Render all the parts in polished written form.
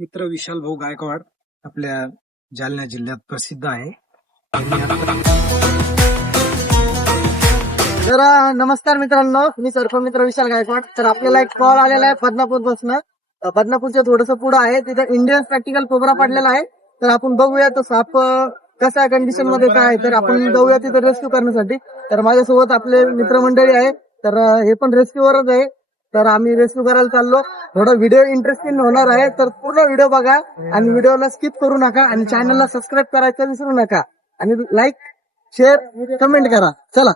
मित्र विशाल भाऊ गायकवाड आपल्या जालना जिल्ह्यात प्रसिद्ध आहे. तर नमस्कार मित्रांनो, मी सर्प मित्र विशाल गायकवाड. तर आपल्याला एक कॉल आलेला आहे बदनापूर पासून. बदनापूरच्या थोडस पुढे आहे, तिथे इंडियन प्रॅक्टिकल कोबरा पडलेला आहे. तर आपण बघूया तो साप कशा कंडिशन मध्ये काय आहे. तर आपण जाऊया तिथे रेस्क्यू करण्यासाठी. तर माझ्यासोबत आपले मित्रमंडळी आहे. तर हे पण रेस्क्यूवरच आहे. तर आम्ही रेस्क्यू करायला चाललो. थोडा व्हिडिओ इंटरेस्टिंग होणार आहे, तर पूर्ण व्हिडिओ बघा आणि व्हिडिओला स्किप करू नका आणि चॅनलला सबस्क्राईब करायचं विसरू नका आणि लाईक शेअर कमेंट करा. चला.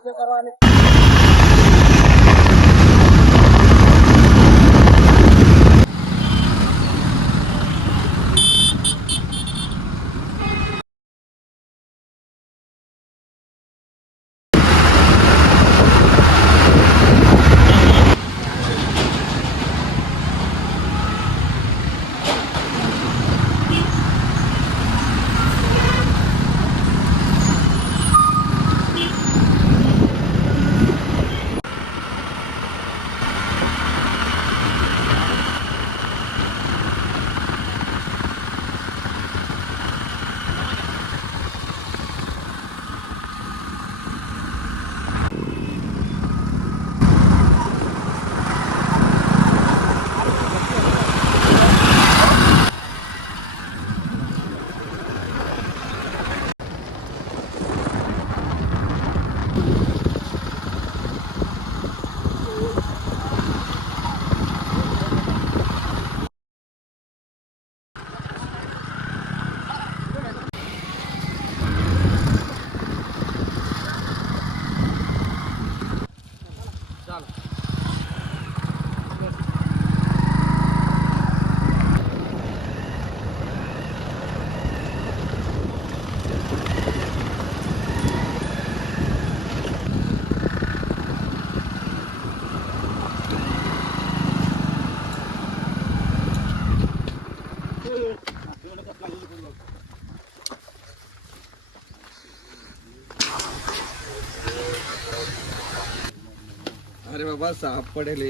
अरे बाबा साप पडेल.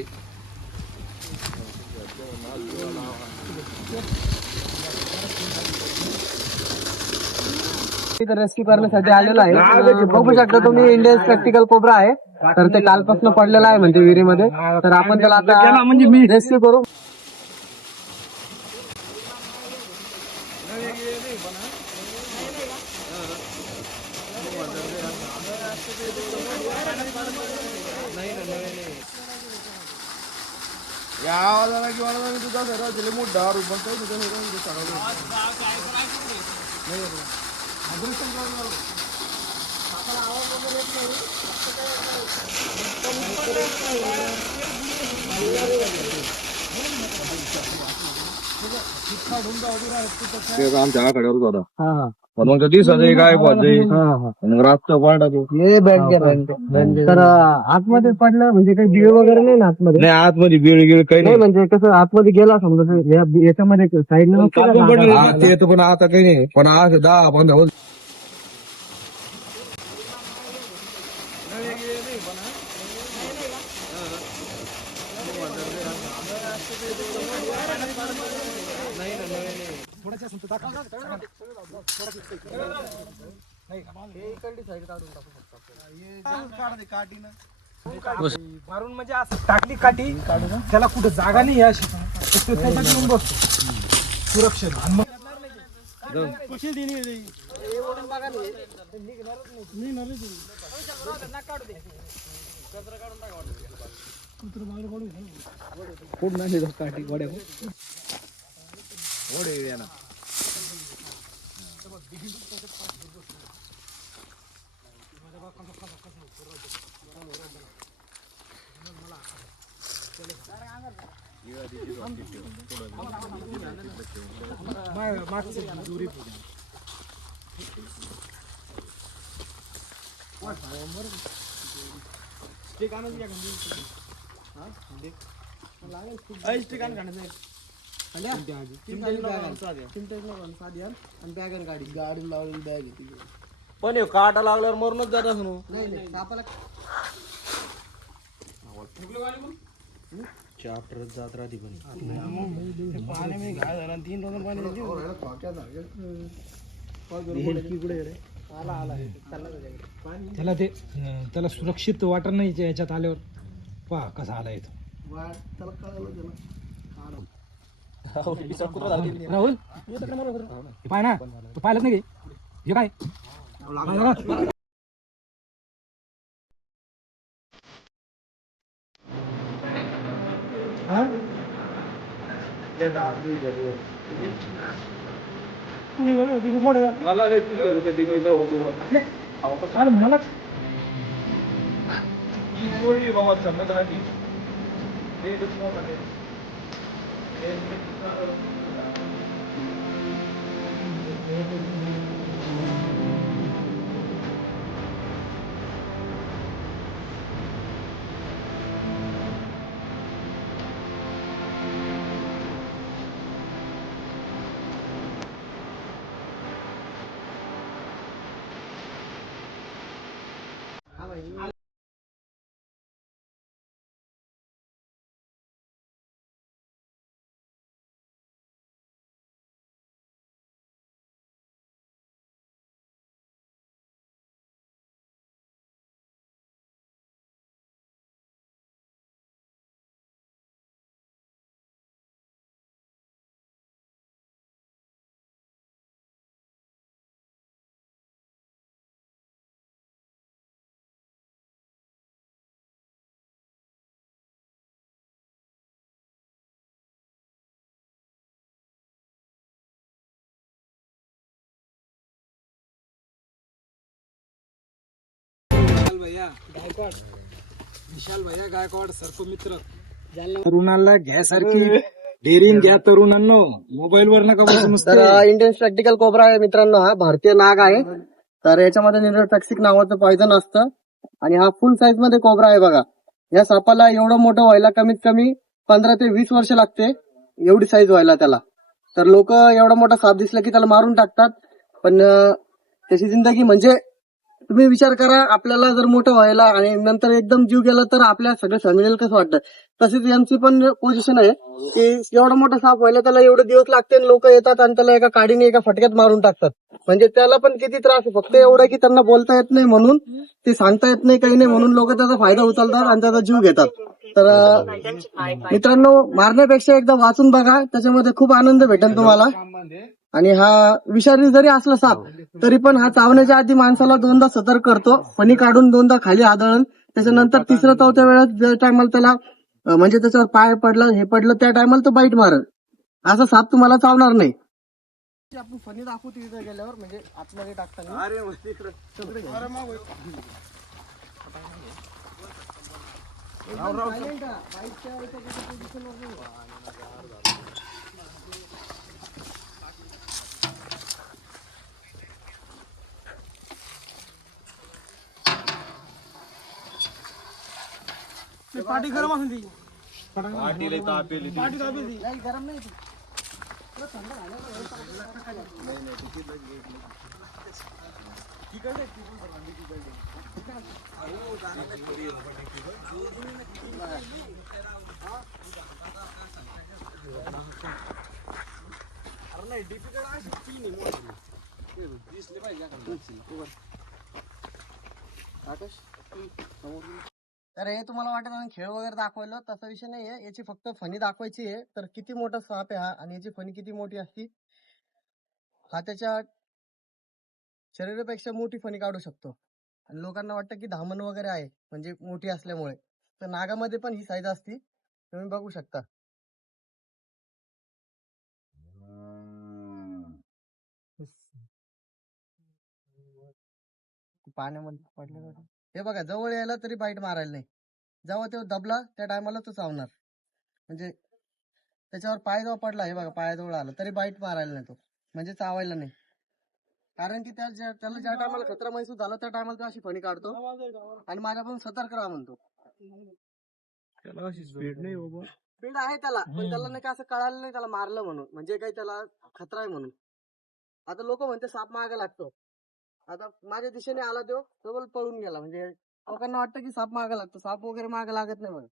तिथे रेस्क्यू करण्यासाठी आलेला आहे. बघू शकता तुम्ही, इंडियन प्रॅक्टिकल कोबरा आहे. तर ते कालपासून पडलेलं आहे म्हणजे विहिरीमध्ये. तर आपण त्याला आता म्हणजे रेस्क्यू करू. या आवाजाला किंवा मी तुझा सर्व दिले मोठा रुपये आमच्या आकड्यावर होता. पण मग दिवसाचं काय रातचं पाडा तर आतमध्ये पडलं म्हणजे काही बिळ वगैरे नाही ना आतमध्ये? नाही, आतमध्ये बिळ गिळ काही नाही, म्हणजे कसं आतमध्ये गेला समजा याच्यामध्ये साईडला ते तर पण आता काही नाही. पण आज 10-15 वर्ष मारून म्हणजे असं टाकली काठी, त्याला कुठं जागा नाही अशी, तर त्याच्यात येऊन बसतो सुरक्षित. आणि मग कुठं नाही काठी गोड्या ओढे ना. मागचं दुरी स्टिक आणून घ्या. स्टिक आणून खाण्याचं गाडी लावलेली बॅग पण हे काटा लागल्यावर मरूनच जात असं. नाही सापाला त्याला ते त्याला सुरक्षित वाटत नाही याच्यात आल्यावर. पहा कसा आला येतो राहुल. हे पाय ना, तू पाहिलंच नाही हे काय मला विशाल भैया गायकवाड सर्पमित्र तरुणाला घ्यासारखी डेअरिंग घ्या तरुणांनो. मोबाईल वर नका बसू तर नुसतं. इंडियन स्पेक्टिकल कोबरा आहे मित्रांनो, हा भारतीय नाग आहे. तर याच्यामध्ये निरोटॉक्सिक नावाचं पॉयझन असतं आणि हा फुल साईज मध्ये कोबरा आहे बघा. या सापाला एवढं मोठं व्हायला कमीत कमी 15 ते 20 वर्ष लागते, एवढी साईज व्हायला त्याला. तर लोक एवढा मोठा साप दिसला की त्याला मारून टाकतात, पण त्याची जिंदगी म्हणजे तुम्ही विचार करा, आपल्याला जर मोठं व्हायला आणि नंतर एकदम जीव गेला तर आपल्या सगळ्या फॅमिलीला कसं वाटतं. तसेच यांची पण पोझिशन आहे की एवढा मोठा साप व्हायला त्याला एवढे दिवस लागते, लोक येतात आणि त्याला एका काडीने एका फटक्यात मारून टाकतात. म्हणजे त्याला पण किती त्रास आहे, फक्त एवढं की त्यांना बोलता येत नाही म्हणून, ते सांगता येत नाही काही नाही म्हणून लोक त्याचा फायदा उचलतात आणि त्याचा जीव घेतात. तर मित्रांनो, मारण्यापेक्षा एकदा वाचून बघा, त्याच्यामध्ये खूप आनंद भेटेल तुम्हाला. आणि हा विषारी जरी असला साप तरी पण हा चावण्याच्या आधी माणसाला दोनदा सतर्क करतो, फणी काढून दोनदा खाली आदळण, त्याच्यानंतर तिसऱ्या चौथ्या वेळेस ज्या टायमाला त्याला म्हणजे त्याच्यावर पाय पडलं हे पडलं त्या टायमाला तो बाईट मारल. असा साप तुम्हाला चावणार नाही. आपण फणी दाखवू तिथे गेल्यावर, म्हणजे आतमध्ये टाकताना पाठी गरम असून ती पाठी गरम नाही ती. तर हे तुम्हाला वाटत आणि खेळ वगैरे दाखवलं तसा विषय नाहीये, याची फक्त फणी दाखवायची आहे. तर किती मोठा साप आहे हा आणि याची फणी किती मोठी असती, हा त्याच्या शरीरापेक्षा मोठी फणी काढू शकतो. आणि लोकांना वाटतं की धामण वगैरे आहे म्हणजे मोठी असल्यामुळे, तर नागामध्ये पण ही साईज असती, तुम्ही बघू शकता. पाण्यामध्ये पडले हे बघा, जवळ यायला तरी बाईट मारायला नाही. जेव्हा तो दबला त्या टायमाला तो चावणार, म्हणजे त्याच्यावर पाय जेव्हा पडला, हे बघा पायाजवळ आला तरी बाईट मारायला नाही तो, म्हणजे चावायला नाही. कारण की त्याला ज्या टायमाला खतरा महसूस झाला त्या टायमाला तो अशी फणी काढतो आणि माझ्या पण सतर्क राहा म्हणतो. स्पीड आहे त्याला, पण त्याला नाही का असं कळालं नाही त्याला मारलं म्हणून, म्हणजे काही त्याला खतरा आहे म्हणून. आता लोक म्हणते साप मागे लागतो, आता माझ्या दिशेने आला तो जवळ पळून गेला, म्हणजे लोकांना वाटतं की साप मागे लागतो, साप वगैरे मागे लागत नाही म्हणून.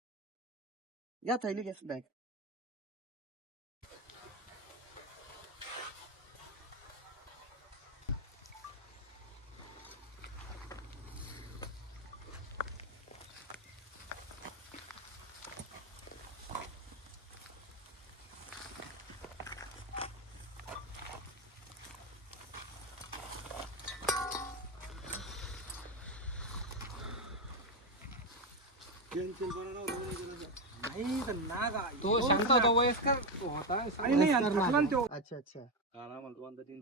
या थैली घ्या बॅग. नाही तर नाग आहे. तो शांत होता, वयस्कर होता. आणि नाही आणि थकला ना तो. अच्छा अच्छा.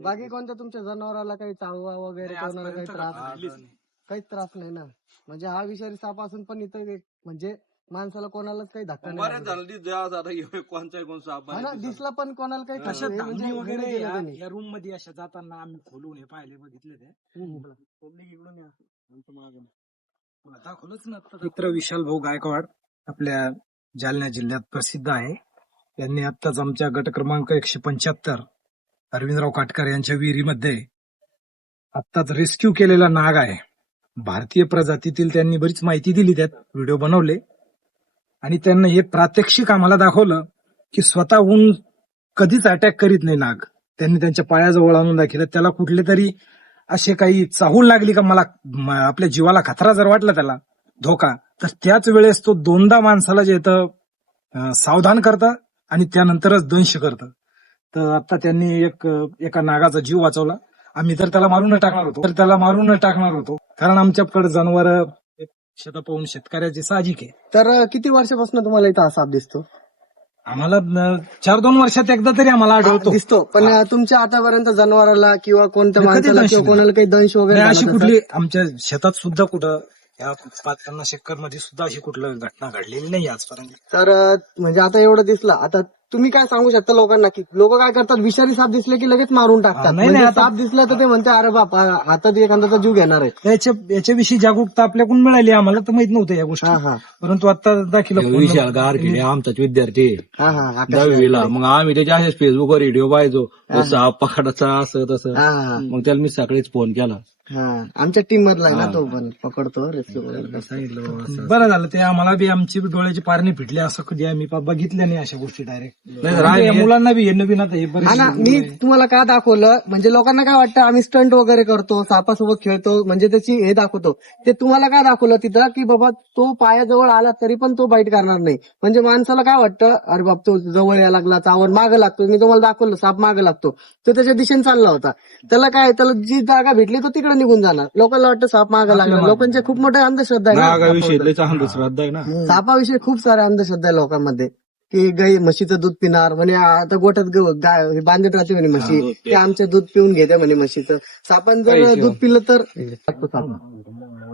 बाकी कोणत्या तुमच्या जनावराला काही चाववा वगैरे कोणाला काही त्रास काहीच त्रास नाही ना. म्हणजे हा विषारी साप असून पण इथं म्हणजे माणसाला कोणालाच काही धक्का नाही बरेच लागला. झालं कोणचा कोण साप हा ना, दिसला पण कोणाला काही अशा हे म्हणजे धामणी हे वगैरे नाही केलं त्यांनी. या रूम मध्ये अशा जाताना आम्ही खोलून हे पाहिले बघितले ते. पब्लिक इकडून या. मला दाखवलंच ना आता. मित्र विशाल भाऊ गायकवाड आपल्या जालना जिल्ह्यात प्रसिद्ध आहे. त्यांनी आत्ताच आमच्या गट क्रमांक 175 अरविंदराव काटकर यांच्या विहिरीमध्ये आत्ताच रेस्क्यू केलेला नाग आहे. भारतीय प्रजातीतील त्यांनी बरीच माहिती दिली, त्यात व्हिडिओ बनवले आणि त्यांना हे प्रात्यक्षिक आम्हाला दाखवलं की स्वतःहून कधीच अटॅक करीत नाही नाग. त्यांनी त्यांच्या पायाजवळ आणून दाखवलं. त्याला कुठले तरी असे काही चाहूल लागली का मला आपल्या जीवाला खतरा जर वाटला त्याला धोका, तर त्याच वेळेस तो दोनदा माणसाला जे येतं सावधान करतं आणि त्यानंतरच दंश करतं. तर आता त्यांनी एका नागाचा जीव वाचवला. आम्ही तर त्याला मारून टाकणार होतो कारण आमच्याकडे जनावर शेता पाहून शेतकऱ्याचे साहजिक आहे. तर किती वर्षापासून तुम्हाला इथं हा साप दिसतो? आम्हाला 4-2 वर्षात एकदा तरी आम्हाला आढळतो. दिसतो पण तुमच्या आतापर्यंत जनावराला किंवा कोणत्या कधी माणसाला दंश किंवा नाही. कोणाला काही दंश वगैरे नाही, झाला अशी तसा? कुठली आमच्या शेतात सुद्धा कुठं या 50 एकर मध्ये सुद्धा अशी कुठलं घटना घडलेली नाही आजपर्यंत. तर म्हणजे आता एवढं दिसलं, आता तुम्ही काय सांगू शकता लोकांना की लोक काय करतात, विषारी साप दिसले की लगेच मारून टाकतात. नाही, म्हणजे आता- साप दिसला तर ते म्हणते अरे बाप हातात एखाद्याचा जीव घेणार आहे. याच्याविषयी जागरूकता आपल्याकडून मिळाली. आम्हाला तर माहित नव्हतं या गोष्टी, हा हा परंतु आता दाखल विशाल गारखेडे आमचाच विद्यार्थी हा हा आकाश. दहावीला. मग आम्ही त्याच्या असेच फेसबुकवर व्हिडिओ पाहायचो, तो साप पकडाचा असं तसं. हा हा मग त्याला मी सकाळीच फोन केला. हा आमच्या टीम मधला आहे ना तो, पण पकडतो रेस्क्यू वगैरे. बरं झालं ते आम्हाला बी आमची बी डोळ्याची पारणी फिटली. असं कधी आम्ही बघितल्या नाही अशा गोष्टी डायरेक्ट. या मुलांना बी हे नवीन आता हे हा ना, मी तुम्हाला का दाखवलं म्हणजे लोकांना काय वाटतं आम्ही स्टंट वगैरे करतो, सापासोबत खेळतो म्हणजे त्याची हे दाखवतो. ते तुम्हाला काय दाखवलं तिथं की बाबा तो पायाजवळ आला तरी पण तो बाईट करणार नाही. म्हणजे माणसाला काय वाटतं अरे बाप तो जवळ यायला लागला, चावण मागं लागतो. मी तुम्हाला दाखवलं साप मागं लागतो, तो त्याच्या दिशेने चालला होता. त्याला जी जागा भेटली तो तिकडे निघून जाणार. लोकांना वाटतं साप मागं लागला. लोकांचे खूप मोठे अंधश्रद्धा आहे ना. अंधश्रद्धा आहे ना. सापाविषयी खूप सारे अंधश्रद्धा आहे लोकांमध्ये की गाई म्हशीचं दूध पिणार म्हणे. आता गोठ्यात गाय बांधत राहते म्हणे म्हशी, ते आमचं दूध पिऊन घेते म्हणे म्हशीचं. सापान जर दूध पिलं तर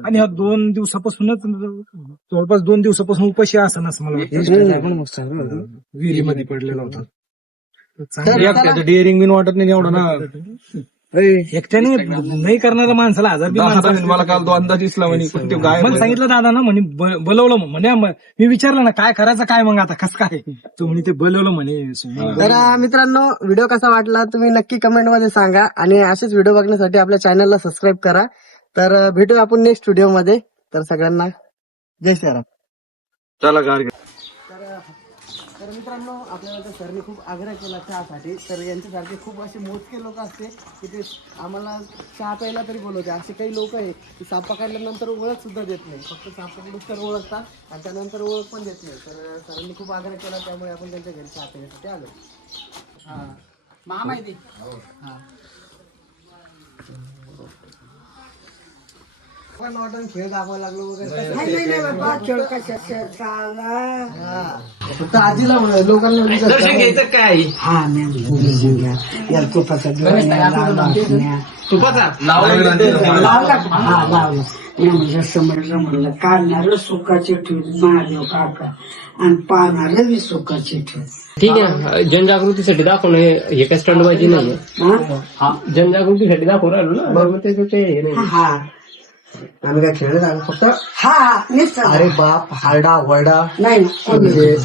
आणि ह्या 2 दिवसापासूनच जवळपास 2 दिवसापासून उपाशी असं असं मला वाटतं. विहिरीमध्ये पडलेला होता. डिअरिंग बिन वाटत नाही एवढं ना. एकट्याने नाही करणाऱ्या माणसाला हजार बी माणसाला मला काल 2दा दिसला म्हणे. मला सांगितलं दादा ना म्हणे बोलवलं म्हणे. मी विचारलं ना काय करायचं काय मग आता कसं काय, तो म्हणे ते बोलवलं म्हणे. तर मित्रांनो व्हिडिओ कसा वाटला तुम्ही नक्की कमेंट मध्ये सांगा आणि असेच व्हिडिओ बघण्यासाठी आपल्या चॅनलला सबस्क्राईब करा. तर भेटूया आपण नेक्स्ट व्हिडिओ मध्ये. तर सगळ्यांना जय श्रीराम. चला गार तर मित्रांनो आपल्याला त्या सरने खूप आग्रह केला चहासाठी. तर यांच्यासारखे खूप असे मोजके लोक असते की ते आम्हाला चहा प्यायला तरी बोलवते. असे काही लोक आहे की साप पकडल्यानंतर ओळख सुद्धा देत नाही, फक्त साप पकडून तर ओळखतात आणि त्यानंतर ओळख पण देत नाही. तर सरांनी खूप आग्रह केला त्यामुळे आपण त्यांच्या घरी चहा पिण्यासाठी आलो. मामा आहे ते. खेळ दाखवायला लागलो वगैरे फक्त आजीला लोकांना दर्शन घ्यायचं काय तुपाचा म्हणलं काढणार सुखाचे ठेव महादेव काका आणि पाहणार बी सुखाचे ठेव. ठीक आहे. जनजागृतीसाठी दाखवणं हे काय स्टंटबाजी नाही. जनजागृतीसाठी दाखवू राहिलो ना. बरोबर ते हा आम्ही काय खेळ झालं फक्त हा निश्चित. अरे बाप हारडा वरडा नाही म्हणजे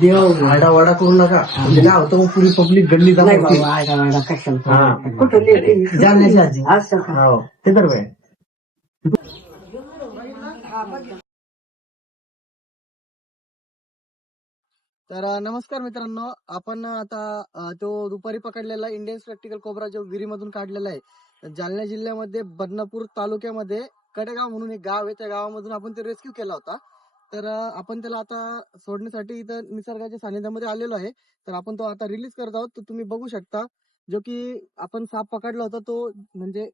देव हारडा वरडा करू नका. म्हणजे काय होतं मग पुरी पब्लिक गल्ली नाही जाऊ बाबा आयला कशाला हा. कुठं लिहिलंय? जालन्याची आजी असं का? हो ते तर काय तर नमस्कार मित्रांनो, आपण आता तो दुपारी पकडलेला इंडियन स्पेक्टिकल कोबरा जो विहिरीमधून काढलेला आहे जालना जिल्ह्यामध्ये बदनापूर तालुक्यामध्ये कडेगाव म्हणून एक गाव आहे, त्या गावामधून आपण ते रेस्क्यू केला होता. तर आपण त्याला आता सोडण्यासाठी इथं निसर्गाच्या सानिध्यामध्ये आलेलो आहे. तर आपण तो आता रिलीज करत आहोत. तर तुम्ही बघू शकता जो की आपण साप पकडला होता तो म्हणजे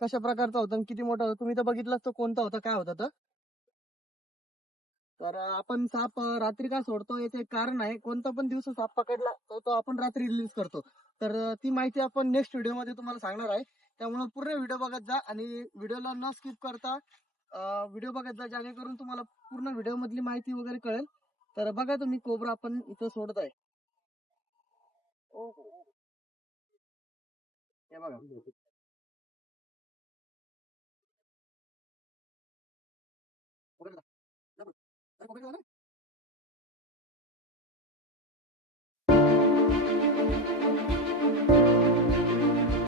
कशा प्रकारचा होता आणि किती मोठा होता. तुम्ही तर बघितलाच तो कोणता होता, काय होता तो. तर आपण साप रात्री का सोडतो याचे एक कारण आहे. कोणता पण दिवस साप पकडला तर तो आपण रात्री रिलीज करतो. तर ती माहिती आपण नेक्स्ट व्हिडिओ मध्ये तुम्हाला सांगणार आहे. त्यामुळे पूर्ण व्हिडिओ बघत जा आणि व्हिडिओला न स्किप करता व्हिडिओ बघत जा, जेणेकरून तुम्हाला पूर्ण व्हिडिओ मधली माहिती वगैरे कळेल. तर बघा तुम्ही कोबरा आपण इथं सोडत आहे. ओ हो. हे बघा. पकडला. पकडला ना?